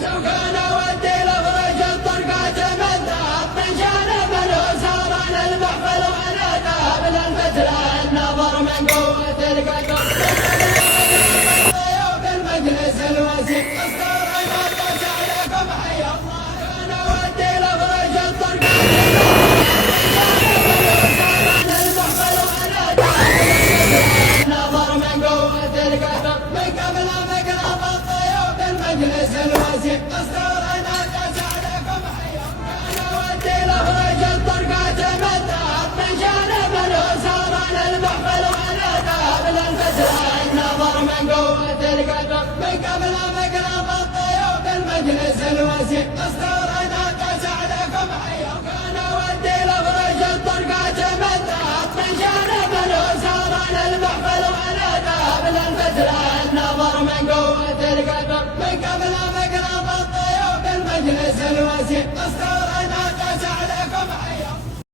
سوقنا ودي لفرج الطرقات مذاب من جانب اليسار على المحفل وانا قابل الفترة النظر من قوة القدر ضيوف المجلس الوسيم اسطور المطلس عليكم حي الله انا ودي لفرج الطرقات النظر من قوة القدر من قبل مقرب الضيوف المجلس الوسيم اسطور المطلس عليكم حي الله انا ودي لفرج الطرقات مذاب من جانب اليسار على المحفل وانا قابل الفترة النظر من قوة القدر من قبل مقرب الضيوف المجلس الوسيم اسطور المطلس عليكم حي الله انا ودي لفرج الطرقات مذاب من جانب اليسار على المحفل وانا قابل الفترة النظر من قوة القدر من قبل مقرب الضيوف المجلس الوسيم اسطور